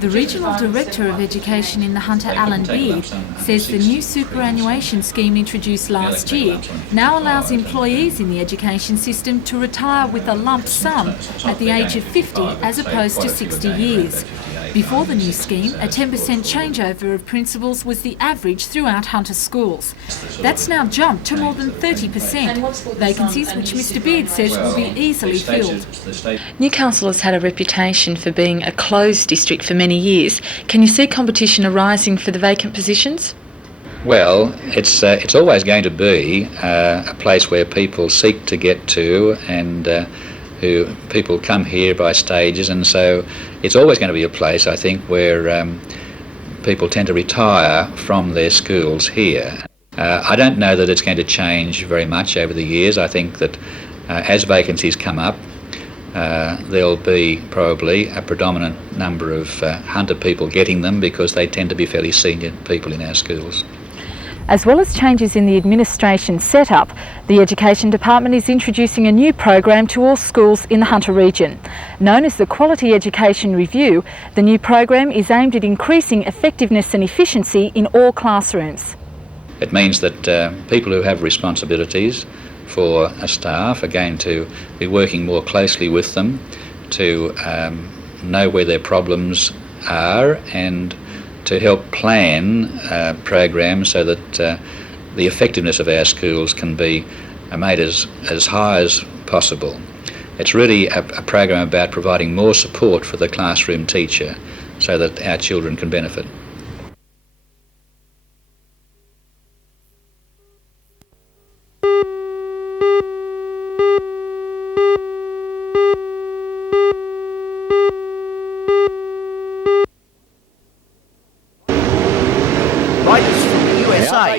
The Regional Director of Education in the Hunter, Alan Beard, says the new superannuation scheme introduced last year now allows employees in the education system to retire with a lump sum at the age of 50 as opposed to 60 years. Before the new scheme, a 10% changeover of principals was the average throughout Hunter schools. That's now jumped to more than 30%, vacancies which Mr Beard says will be easily filled. Newcastle has had a reputation for being a closed district for many years. Can you see competition arising for the vacant positions? Well, it's always going to be a place where people seek to get to, and who people come here by stages, and so it's always going to be a place, I think, where people tend to retire from their schools here. I don't know that it's going to change very much over the years. I think that as vacancies come up, there'll be probably a predominant number of Hunter people getting them because they tend to be fairly senior people in our schools. As well as changes in the administration setup, the Education Department is introducing a new program to all schools in the Hunter region. Known as the Quality Education Review, the new program is aimed at increasing effectiveness and efficiency in all classrooms. It means that people who have responsibilities for a staff are going to be working more closely with them to know where their problems are and to help plan programs so that the effectiveness of our schools can be made as high as possible. It's really a program about providing more support for the classroom teacher so that our children can benefit.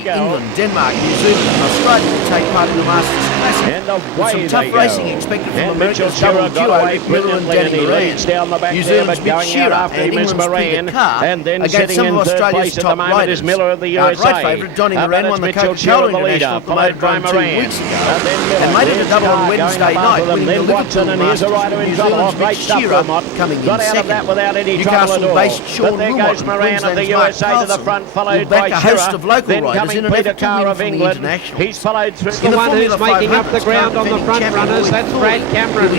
England, Denmark, New Zealand and Australia will take part in the Masters Classic. With some tough racing expected from America's double duo Rick Miller and Danny Moran. New Zealand's Mick Shearer and England's Peter Carr against some of Australia's top riders. Great favourite Donny Moran won the Coca-Cola International at the Motordrome 2 weeks ago and made it a double on Wednesday night, winning the Liverpool Masters with New Zealand's Mick Shearer coming in second. Newcastle-based Sean Rumott and Queensland's Mark Carlson will back a host of local riders in an effort to win from the international. He's followed through the one who's making up the ground on the front runners. That's Brad Cameron.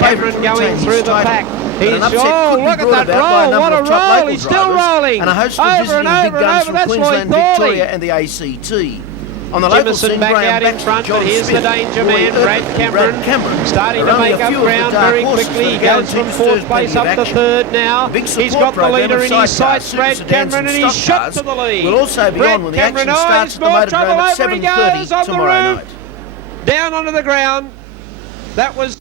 Cameron going through the pack. He's, oh, look at that roll. What a roll. He's still rolling. And a host of visiting big guns from Queensland, Victoria and the ACT. On the local scene, back out in front, but here's the danger man, Brad Cameron, starting to make up ground very quickly. He goes from fourth place up to third now. He's got the leader in his sights, Brad Cameron, and he's shot to the lead. We'll also be on when the action starts at the Motordrome at 7:30 tomorrow night. Down onto the ground. That was...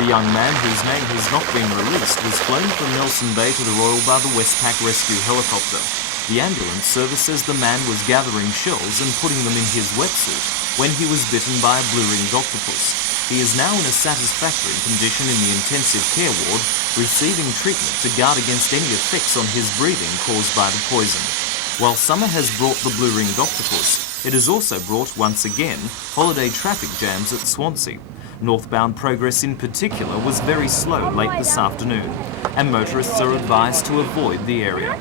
The young man, whose name has not been released, was flown from Nelson Bay to the Royal by the Westpac rescue helicopter. The ambulance service says the man was gathering shells and putting them in his wetsuit when he was bitten by a blue-ringed octopus. He is now in a satisfactory condition in the intensive care ward, receiving treatment to guard against any effects on his breathing caused by the poison. While summer has brought the blue-ringed octopus, it has also brought, once again, holiday traffic jams at Swansea. Northbound progress in particular was very slow late this afternoon, and motorists are advised to avoid the area.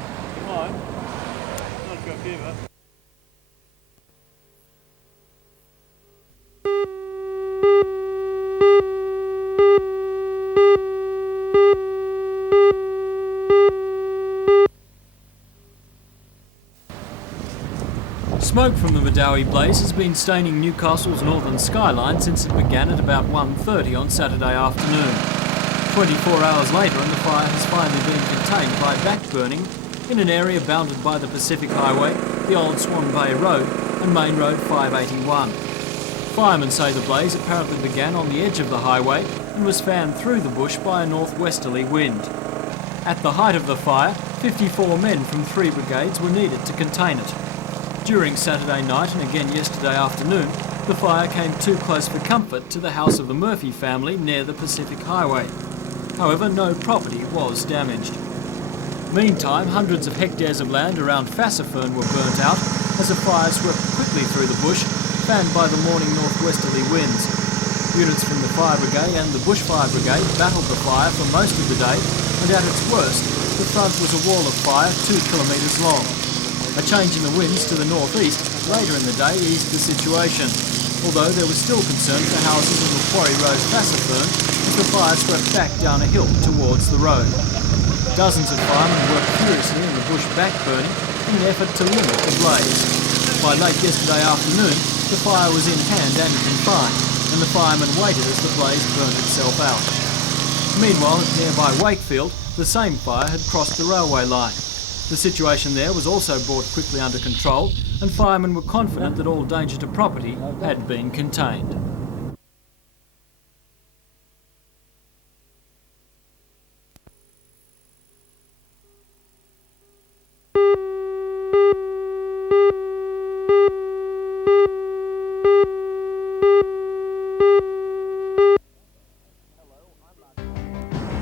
Smoke from the Madawi blaze has been staining Newcastle's northern skyline since it began at about 1:30 on Saturday afternoon. 24 hours later and the fire has finally been contained by backburning in an area bounded by the Pacific Highway, the Old Swan Bay Road and Main Road 581. Firemen say the blaze apparently began on the edge of the highway and was fanned through the bush by a northwesterly wind. At the height of the fire, 54 men from 3 brigades were needed to contain it. During Saturday night and again yesterday afternoon, the fire came too close for comfort to the house of the Murphy family near the Pacific Highway. However, no property was damaged. Meantime, hundreds of hectares of land around Fassifern were burnt out as a fire swept quickly through the bush, fanned by the morning northwesterly winds. Units from the Fire Brigade and the Bushfire Brigade battled the fire for most of the day, and at its worst, the front was a wall of fire 2 kilometres long. A change in the winds to the northeast later in the day eased the situation, although there was still concern for houses in Macquarie Road, Fassifern, as the fire swept back down a hill towards the road. Dozens of firemen worked furiously in the bush backburning in an effort to limit the blaze. By late yesterday afternoon, the fire was in hand and confined, and the firemen waited as the blaze burnt itself out. Meanwhile, at nearby Wakefield, the same fire had crossed the railway line. The situation there was also brought quickly under control, and firemen were confident that all danger to property had been contained.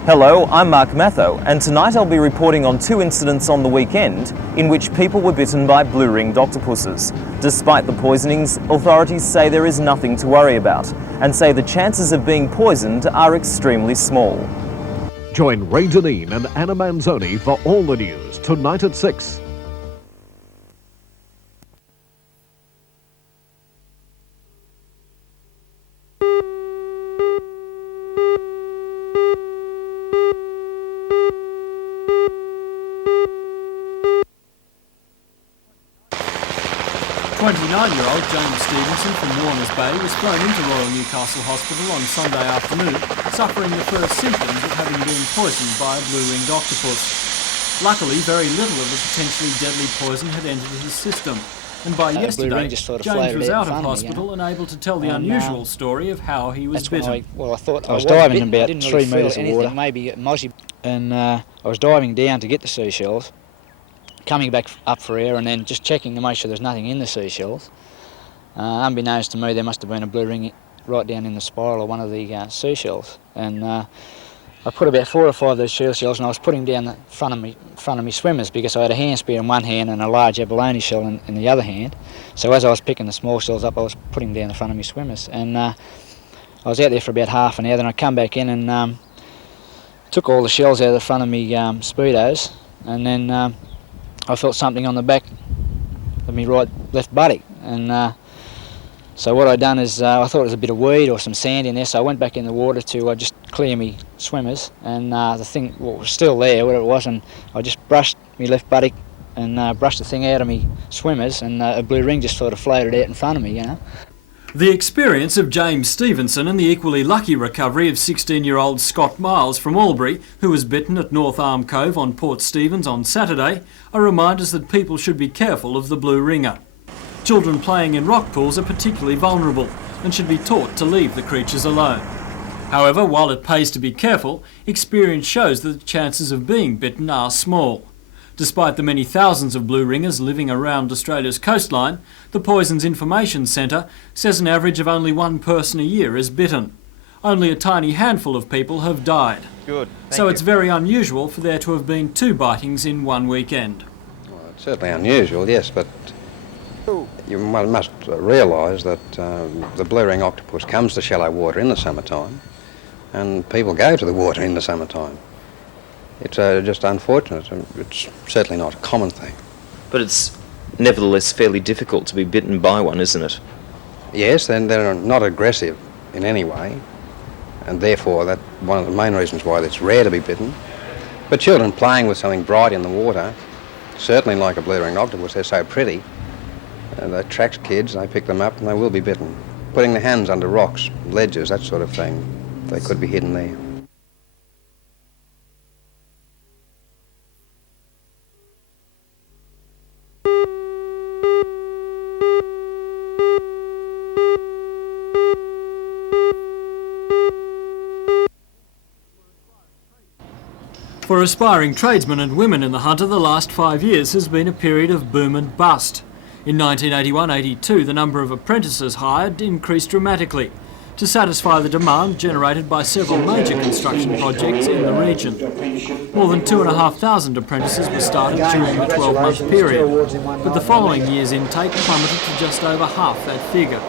Hello, I'm Mark Matho, and tonight I'll be reporting on 2 incidents on the weekend in which people were bitten by blue-ringed octopuses. Despite the poisonings, authorities say there is nothing to worry about, and say the chances of being poisoned are extremely small. Join Ray Deneen and Anna Manzoni for all the news tonight at 6. Year-old James Stevenson from Warners Bay was flown into Royal Newcastle Hospital on Sunday afternoon, suffering the first symptoms of having been poisoned by a blue-ringed octopus. Luckily, very little of the potentially deadly poison had entered his system, and by yesterday, James was out of hospital and able to tell the unusual story of how he was bitten. I thought I was diving in about 3 metres of water, maybe mozzie, and I was diving down to get the seashells, coming back up for air and then just checking to make sure there's nothing in the seashells. Unbeknownst to me, there must have been a blue ring right down in the spiral of one of the seashells, and I put about 4 or 5 of those seashells, and I was putting down the front of me swimmers because I had a hand spear in one hand and a large abalone shell in the other hand. So as I was picking the small shells up, I was putting down the front of me swimmers, and I was out there for about half an hour. Then I come back in and took all the shells out of the front of me speedos, and then I felt something on the back of me left buttock, and so what I'd done is I thought it was a bit of weed or some sand in there, so I went back in the water to just clear me swimmers, and the thing was still there, where it was, and I just brushed me left buttock and brushed the thing out of me swimmers, and a blue ring just sort of floated out in front of me, you know. The experience of James Stevenson and the equally lucky recovery of 16-year-old Scott Miles from Albury, who was bitten at North Arm Cove on Port Stephens on Saturday, are reminders that people should be careful of the blue ringer. Children playing in rock pools are particularly vulnerable and should be taught to leave the creatures alone. However, while it pays to be careful, experience shows that the chances of being bitten are small. Despite the many thousands of blue ringers living around Australia's coastline, the Poisons Information Centre says an average of only 1 person a year is bitten. Only a tiny handful of people have died. Good. So it's very unusual for there to have been 2 bitings in one weekend. Well, it's certainly unusual, yes, but you must realise that the blue ring octopus comes to shallow water in the summertime, and people go to the water in the summertime. It's just unfortunate. It's certainly not a common thing. But it's nevertheless fairly difficult to be bitten by one, isn't it? Yes, and they're not aggressive in any way, and therefore that's one of the main reasons why it's rare to be bitten. But children playing with something bright in the water, certainly like a blue ring octopus, they're so pretty, that attracts kids, they pick them up and they will be bitten. Putting their hands under rocks, ledges, that sort of thing, they could be hidden there. For aspiring tradesmen and women in the Hunter, the last 5 years has been a period of boom and bust. In 1981-82, the number of apprentices hired increased dramatically, to satisfy the demand generated by several major construction projects in the region. More than 2,500 apprentices were started during the 12-month period, but the following year's intake plummeted to just over half that figure.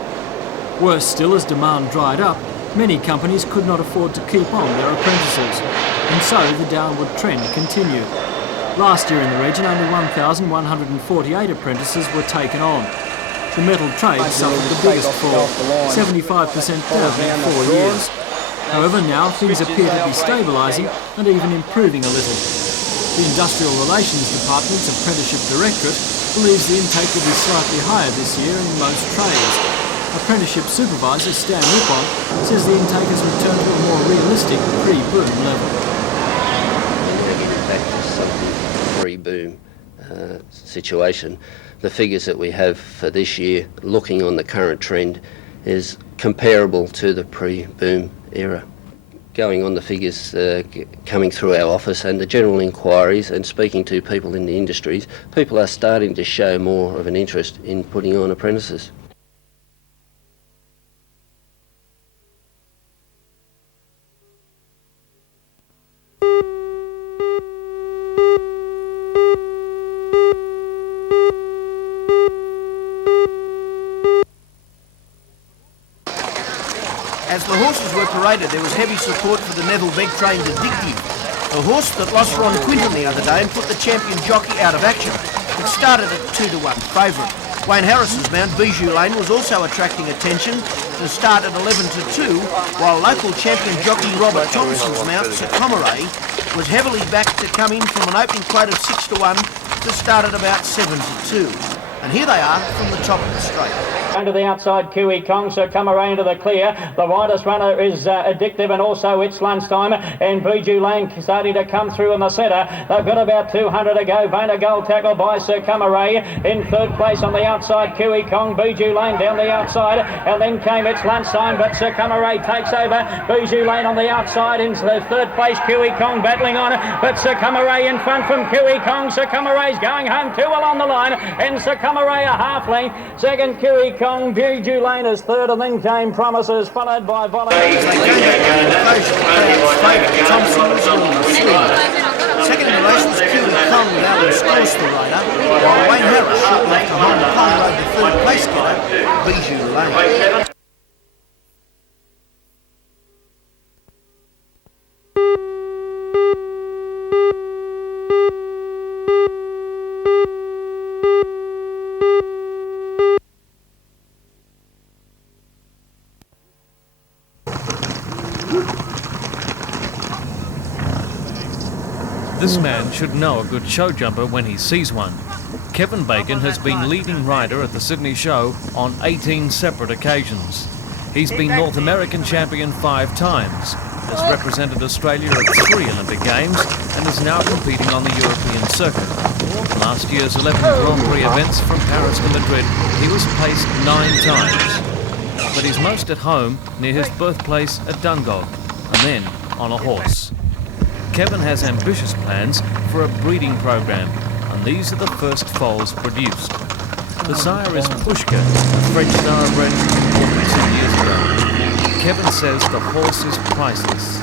Worse still, as demand dried up, many companies could not afford to keep on their apprentices, and so the downward trend continued. Last year in the region, only 1,148 apprentices were taken on. The metal trade suffered the biggest fall, 75% down in 4 years. However, now things appear to be stabilising and even improving a little. The Industrial Relations Department's Apprenticeship Directorate believes the intake will be slightly higher this year in most trades. Apprenticeship Supervisor Stan Rippon says the intake has returned to a more realistic pre-boom level. We're getting back to some pre-boom situation. The figures that we have for this year, looking on the current trend, is comparable to the pre-boom era. Going on the figures coming through our office and the general inquiries and speaking to people in the industries, people are starting to show more of an interest in putting on apprentices. As the horses were paraded, there was heavy support for the Neville Begg trained Addictive, a horse that lost Ron Quinton the other day and put the champion jockey out of action. It started at 2-1 favourite. Wayne Harris's mount, Bijou Lane, was also attracting attention to start at 11-2, while local champion jockey Robert Thompson's mount, Sakomare, was heavily backed to come in from an opening quote of 6-1 to start at about 7-2. And here they are from the top of the straight. Into the outside, Kiwi Kong, so come around to the clear. The widest runner is Addictive, and also it's lunchtime. And Bijou Lane starting to come through in the centre. They've got about 200 to go. Vayner Gold tackle by Sir Camaray. In third place on the outside, Kiwi Kong. Bijou Lane down the outside. And then came it's lunchtime, but Sir Camaray takes over. Bijou Lane on the outside. Into the third place, Kiwi Kong battling on. But Sir Camaray in front from Kiwi Kong. Sir Camaray's going home 2 along the line. And Sir Camaray a half length. Second, Kiwi Kong. Bijou Lane is third, and then came Promises, followed by Volley. Second in the race was Kiwi Kong with Alan Scouse, the rider, while Wayne Harris shot left to Hong Kong rode the third place getter, Bijou Lane. This man should know a good show jumper when he sees one. Kevin Bacon has been leading rider at the Sydney show on 18 separate occasions. He's been North American champion 5 times, has represented Australia at 3 Olympic Games, and is now competing on the European circuit. Last year's 11 Grand Prix events from Paris to Madrid, he was placed 9 times. But he's most at home near his birthplace at Dungog, and then on a horse. Kevin has ambitious plans for a breeding program, and these are the first foals produced. The sire is Pushka, a French thoroughbred born 2 years ago. Kevin says the horse is priceless.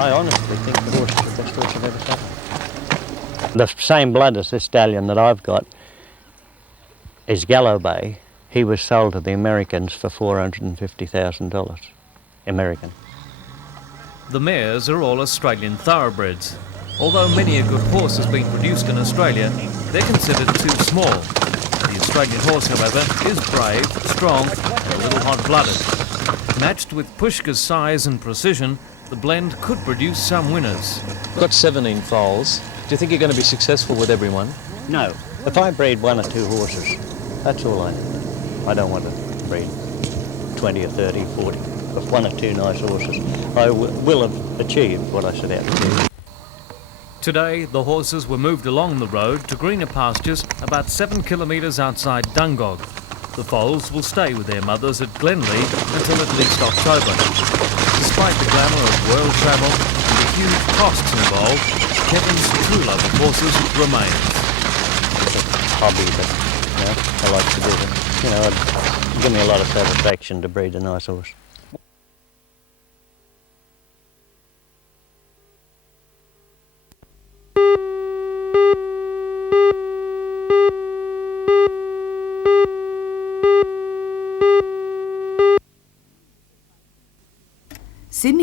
I honestly think the horse is the best horse I've ever seen. The same blood as this stallion that I've got is Gallo Bay. He was sold to the Americans for $450,000. American. The mares are all Australian thoroughbreds. Although many a good horse has been produced in Australia, they're considered too small. The Australian horse, however, is brave, strong, and a little hot-blooded. Matched with Pushka's size and precision, the blend could produce some winners. You've got 17 foals. Do you think you're going to be successful with everyone? No. If I breed 1 or 2 horses, that's all I need. I don't want to breed 20 or 30, 40. With 1 or 2 nice horses, I will have achieved what I set out to do. Today, the horses were moved along the road to greener pastures about 7 kilometres outside Dungog. The foals will stay with their mothers at Glenlee until at least October. Despite the glamour of world travel and the huge costs involved, Kevin's true love of horses remains. It's a hobby, but I like to do them. It'd give me a lot of satisfaction to breed a nice horse.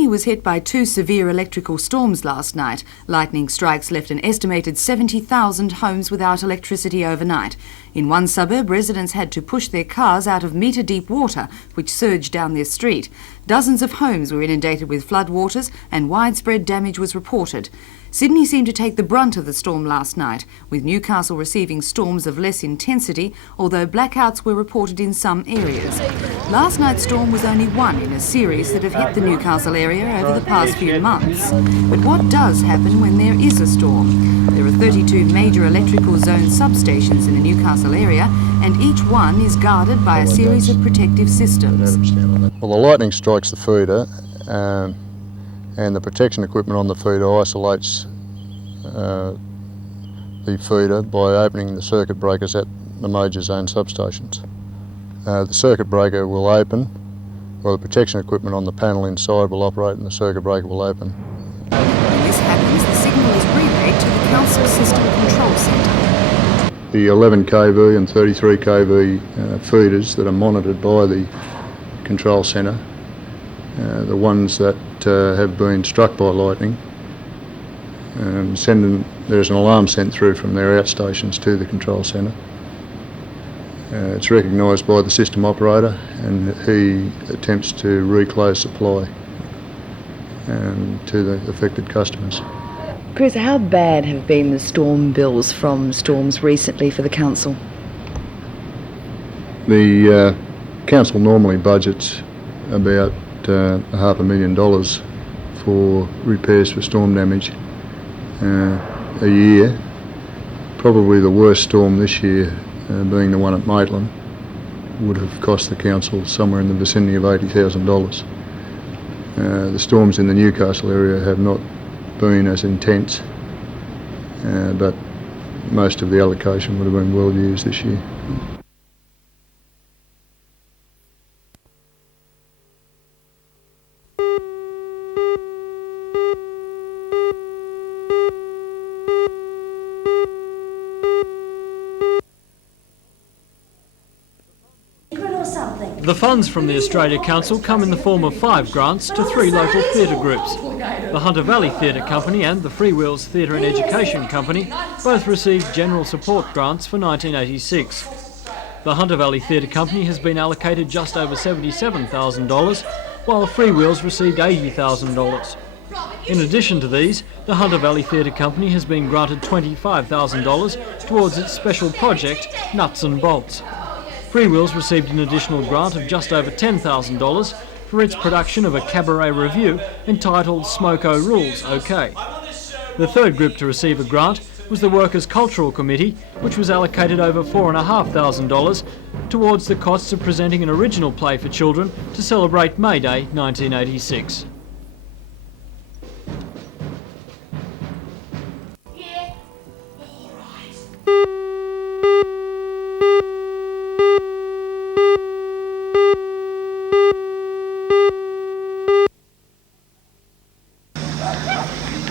was hit by 2 severe electrical storms last night. Lightning strikes left an estimated 70,000 homes without electricity overnight. In one suburb, residents had to push their cars out of metre-deep water, which surged down their street. Dozens of homes were inundated with floodwaters and widespread damage was reported. Sydney seemed to take the brunt of the storm last night, with Newcastle receiving storms of less intensity, although blackouts were reported in some areas. Last night's storm was only one in a series that have hit the Newcastle area over the past few months. But what does happen when there is a storm? There are 32 major electrical zone substations in the Newcastle area, and each one is guarded by a series of protective systems. Well, the lightning strikes the feeder, and the protection equipment on the feeder isolates the feeder by opening the circuit breakers at the major zone substations. The circuit breaker will open, or the protection equipment on the panel inside will operate and the circuit breaker will open. When this happens, the signal is relayed to the Council System Control Centre. The 11 kV and 33 kV feeders that are monitored by the control centre, the ones that have been struck by lightning, there's an alarm sent through from their outstations to the control centre. It's recognised by the system operator and he attempts to reclose supply to the affected customers. Chris, how bad have been the storm bills from storms recently for the council? The council normally budgets about $500,000 for repairs for storm damage a year. Probably the worst storm this year, being the one at Maitland, would have cost the council somewhere in the vicinity of $80,000. The storms in the Newcastle area have not been as intense, but most of the allocation would have been well used this year. The funds from the Australia Council come in the form of 5 grants to 3 local theatre groups. The Hunter Valley Theatre Company and the Freewheels Theatre and Education Company both received general support grants for 1986. The Hunter Valley Theatre Company has been allocated just over $77,000, while Freewheels received $80,000. In addition to these, the Hunter Valley Theatre Company has been granted $25,000 towards its special project, Nuts and Bolts. Freewheels received an additional grant of just over $10,000 for its production of a cabaret revue entitled Smoko Rules OK. The third group to receive a grant was the Workers' Cultural Committee, which was allocated over $4,500 towards the costs of presenting an original play for children to celebrate May Day 1986.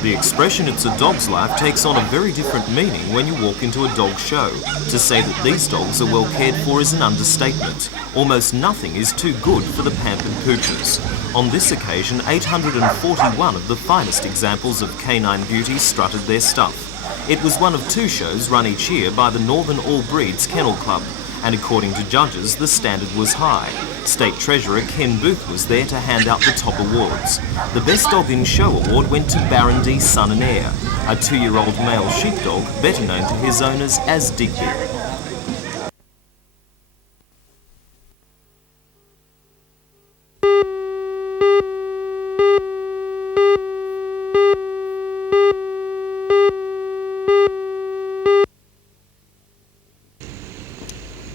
The expression "it's a dog's life" takes on a very different meaning when you walk into a dog show. To say that these dogs are well cared for is an understatement. Almost nothing is too good for the pampered poochers. On this occasion, 841 of the finest examples of canine beauty strutted their stuff. It was one of 2 shows run each year by the Northern All Breeds Kennel Club, and according to judges, the standard was high. State Treasurer Ken Booth was there to hand out the top awards. The Best Dog in Show award went to Baron D. Son and Heir, a 2-year-old male sheepdog better known to his owners as Digby.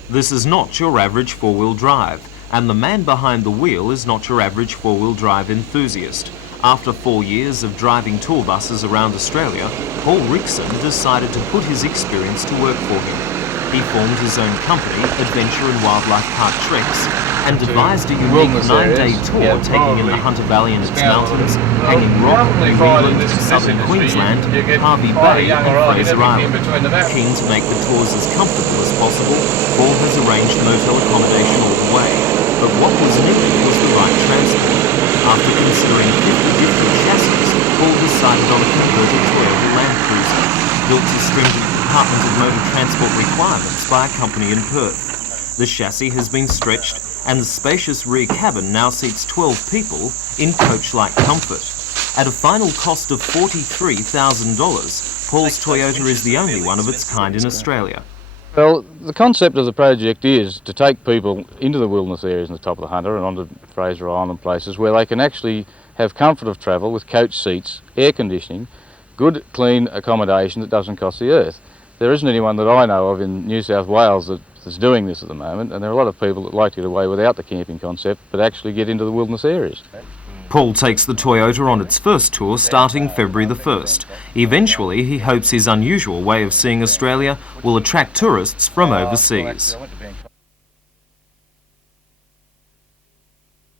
This is not your average 4-wheel drive, and the man behind the wheel is not your average 4-wheel drive enthusiast. After 4 years of driving tour buses around Australia, Paul Rickson decided to put his experience to work for him. He formed his own company, Adventure and Wildlife Park Treks, and devised a unique 9-day tour taking in the Hunter Valley and its mountains, Hanging Rock, New England, southern Queensland, Harvey Bay and Fraser Island. Keen to make the tours as comfortable as possible, Paul has arranged motel accommodation all the way, but what was needed was the right transport. After considering 50 different chassis, Paul decided on a converted Toyota Land Cruiser, built to stringent Department of Motor Transport requirements by a company in Perth. The chassis has been stretched, and the spacious rear cabin now seats 12 people in coach-like comfort. At a final cost of $43,000, Paul's Toyota is the only one of its kind in Australia. Well, the concept of the project is to take people into the wilderness areas in the top of the Hunter and onto Fraser Island and places where they can actually have comfort of travel with coach seats, air conditioning, good clean accommodation that doesn't cost the earth. There isn't anyone that I know of in New South Wales that's doing this at the moment, and there are a lot of people that like to get away without the camping concept but actually get into the wilderness areas. Paul takes the Toyota on its first tour starting February the 1st. Eventually, he hopes his unusual way of seeing Australia will attract tourists from overseas.